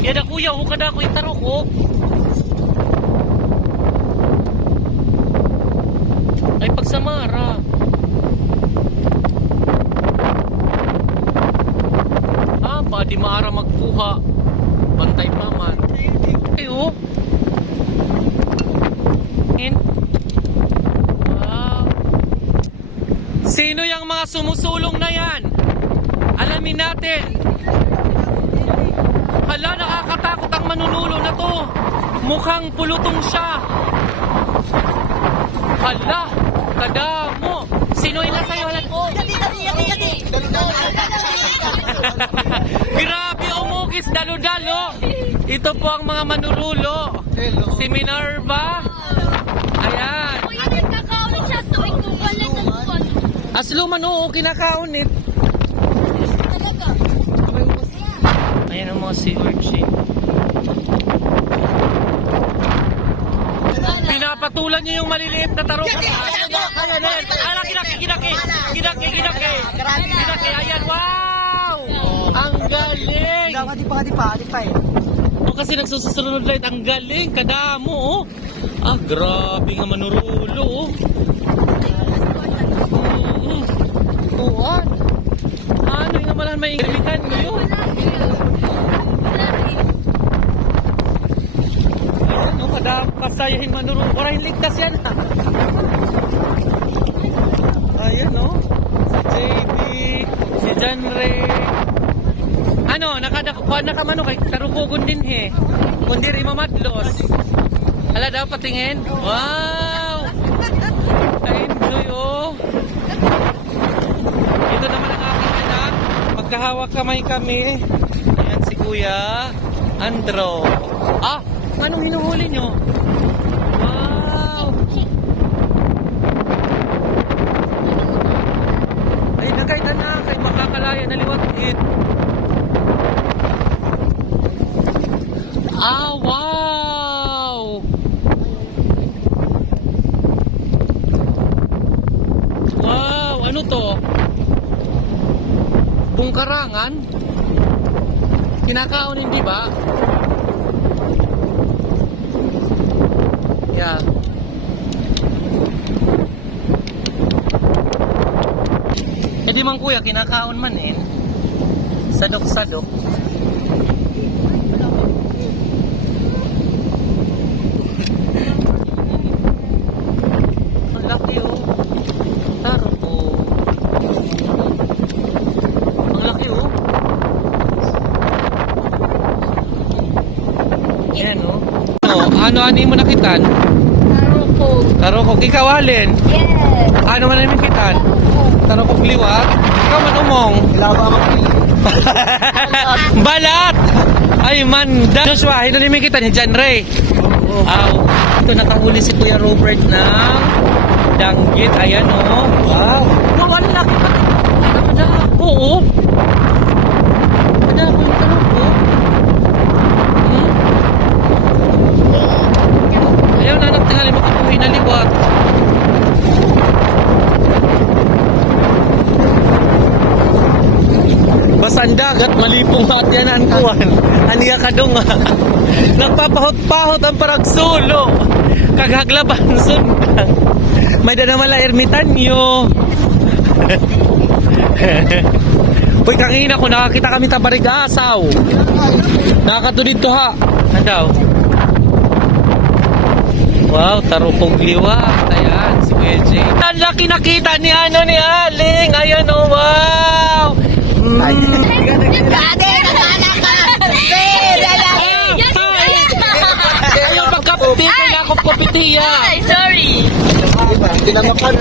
Yan na kuya, hukad ako yung tarok, oh. Ay, pagsamara. Ah, pa di maara magkuha. Bantay pa man. Ay, oh. Wow. Sino yung mga sumusulong na yan? Alamin natin. Hala, nakakatakot ang manunulo na to. Mukhang pulutong siya. Hala, kadamo. Sino yung nasa iwanan? Grabe, umukis dalo-dalo. Ito po ang mga manurulo. Si Minerva. Ayan. Asluman, oo, kinakaunit. Ayan ang mga sea urchin. Pinapatulan niyo yung maliliit na tarok. Kinaki. Ayan, wow! Ang galing! Di pa eh. O kasi nagsusunod light. Ang galing, kadamo, oh. Ah, grabe nga manurulo, oh. Tuwan. Ano yung naman may ingritan nyo yun? Ayan, no, pasayahin manuro. Orahin ligtas yan, ha? Ayan, no? Si JB, si John Ray. Ano, nakadakuan na ka mano kay karukugon din, he. Kundi rin mamadlos. Hala daw, patingin. Wow! I-enjoy, oh. Ito naman ang aking anak. Magkahawak kamay kami. Ayan si Kuya Andro. Ah, anong hinuhuli nyo? Wow! Ay, nagkaitan na. Kay makakalaya na liwatit. Ah, wow! Wow, ano to? Bungkarangan? Kinakaunin, di ba? Yeah. Eh di man kuya, kinakaon man eh. Sadok-sadok. Ang laki, oh. Taro po. Ang laki, oh. Yan, oh. Ano mo nakitan? Tarokog. Ikaw, Alin? Yes. Ano man namin kitan? Tarokog liwat? Ikaw man umong? Ilaba ako. Balat! Ay, manda. Joshua, hino namin kita ni John Ray. Aw. Ito nakahuli si Kuya Robert ng danggit. Ayan, oh. Wow. Wow, ang laki pa. Oo. Kada ako yung tarok, oh. Ayaw na anak, tingali makapuhi na liwat. Basan dagat, malipong hatyanan kuwan. Aniya kadong nagpapahot-pahot ang paragsulo. Kaghaglaban sundang. May danamala ermitan nyo. Uy, kangina ko, nakakita kami tabarigasaw. Nakakato dito ha. Ano daw? Wow, tarupong liwat. Ayan, si Kuya Jay. Ang laki nakita ni Aling. Ayan, oh, wow. Ayaw pagkapiti, kailangan ko kapitiya. Sorry.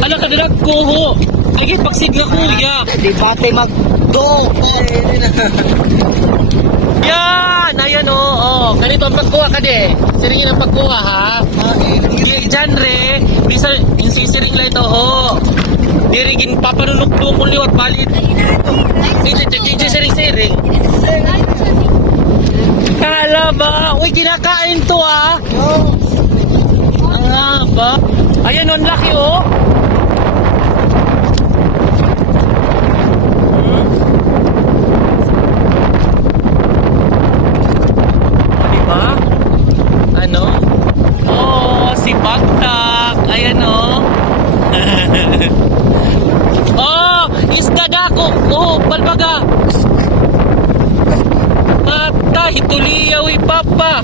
Ano ka dirag kuho? Lagi pagsigla kuya. Di pati magdo. Yan, ayan oh. Ganito ang pagkuha ka de. Siringin ang pagkuha ha. Diyan re, bisa yung sisiring lang ito ho. Dirigin papanunok-nukong liwat palit. Hindi siring-siring. Kala ba? Uy, kinakain to ah. Ang haba. Ayan, ang laki oh. Oh, balbaga. Patay, tuliyaw papa.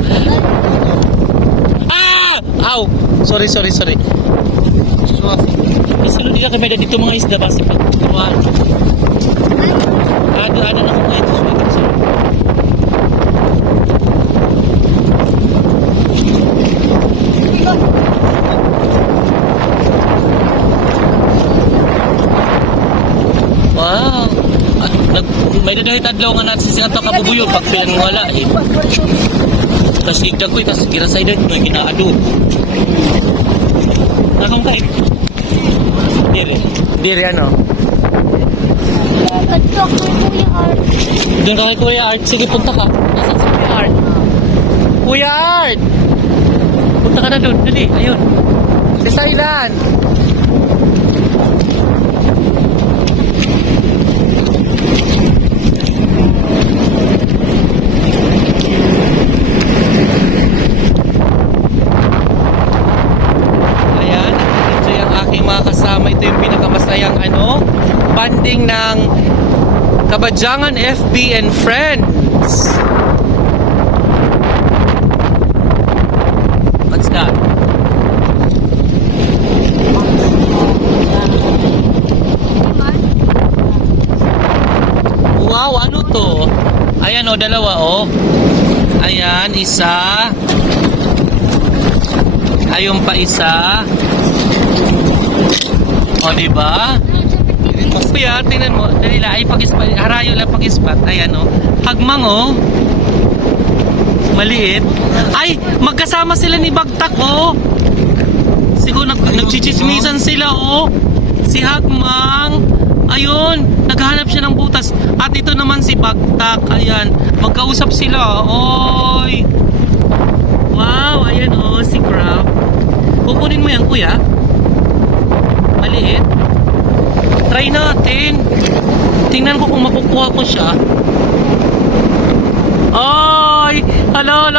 Ah! Aw! Sorry. Kasi hindi ka kami dito mga isda ba sa pagkuhan. Ano na kung ito. Wow! May dadahi tadlaw nga natin sa ito kabubuyo pag pilang wala eh. Tapos ligdag ko eh, tapos kirasay din mo, kinaado. Nakang kahit. Diri ano? Doon ka kay Kuya Art. Sige, punta ka. Nasaan si Kuya Art? Kuya Art! Punta ka na doon. Dali, ayun. Si Sailan. Ayan, ito yung aking mga kasama. Ito yung pinakamasayang banding ng Kabadyangan FB and Friends. What's that? Wow, ano to? Ayan dalawa Ayan, isa. Ayun pa isa. Diba? Kuya, tingnan mo. Dali lang, ay pag-ispat. Harayo lang pag-ispat. Ayan Hagmang maliit. Ay, magkasama sila ni Bagtak Siguro nagchichismisan sila Si Hagmang. Ayun, naghahanap siya ng butas. At ito naman si Bagtak. Ayan, magkausap sila. Oy. Wow, ayan si Crab. Kukunin mo yan, kuya. Maliit. Try natin. Tingnan ko kung makukuha ko siya. Ay! Hala.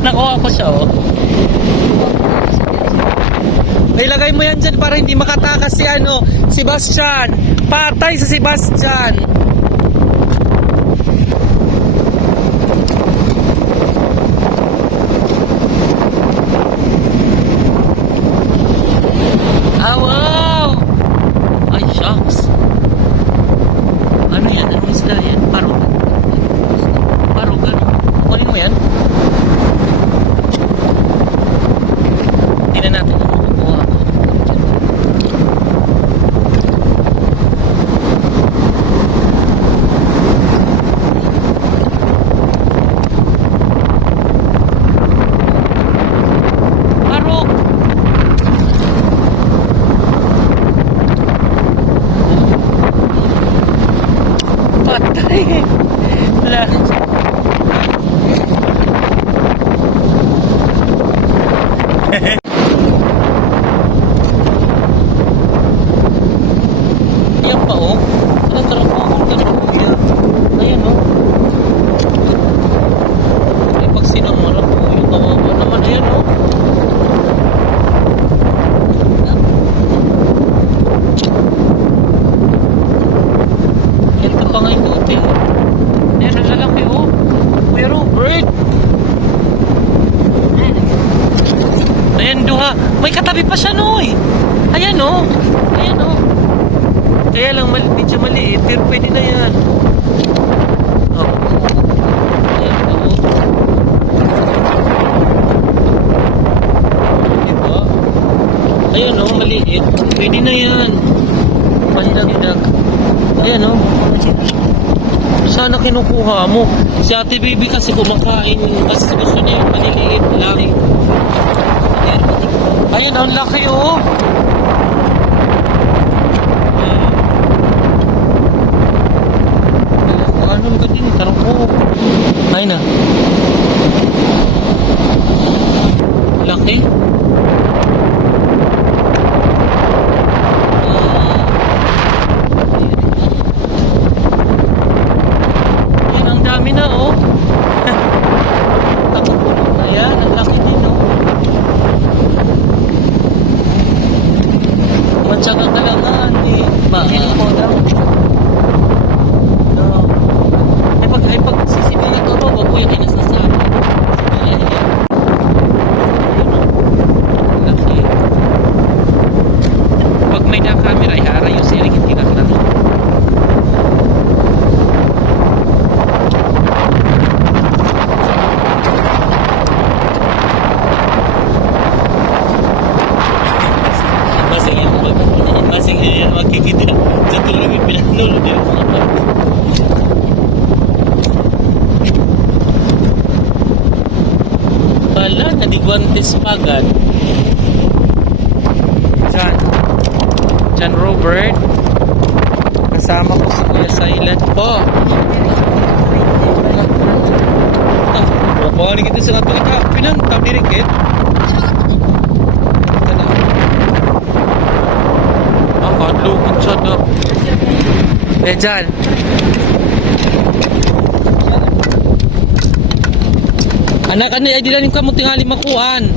Nakuha ko siya Ilagay mo yan dyan para hindi makatakas si si Bastian. Patay sa si Bastian. Wow! Ay, shucks. Ano yan? Anong isda yan? Parog. Kunin mo yan? Tingnan natin ang makukuha ko. Patay. Wala. Yan pa Tara po. Ayan Ay pag sinamara po yung kawawa naman. Ayan Ito pa nga yung buti. Ayan, ang lalaki Pero bird. Ayan, duha. May katabi pa siya Ayan Ayan Kaya lang medyo maliit, pero pwede na yan. Ayan Diba? Ayan maliit. Pwede na yan. Pandag. Ayan Sana kinukuha mo. Si Ate Baby kasi kumakain. Kasi gusto niya yung maliliit lang. Ayun, ang laki Anong ganyan? Tarong ko. Ayun Laki. Ang dami na Ayan, ang laki din Matyaga buntis pagad. John Robert. Kasama ko si Kuya Silent po. Balik kita sa ato kita. Pinantaw ni Ricket. Kadlukot siya do. Jan. Anak, ano ay dilanin ka mo tingali makuhan.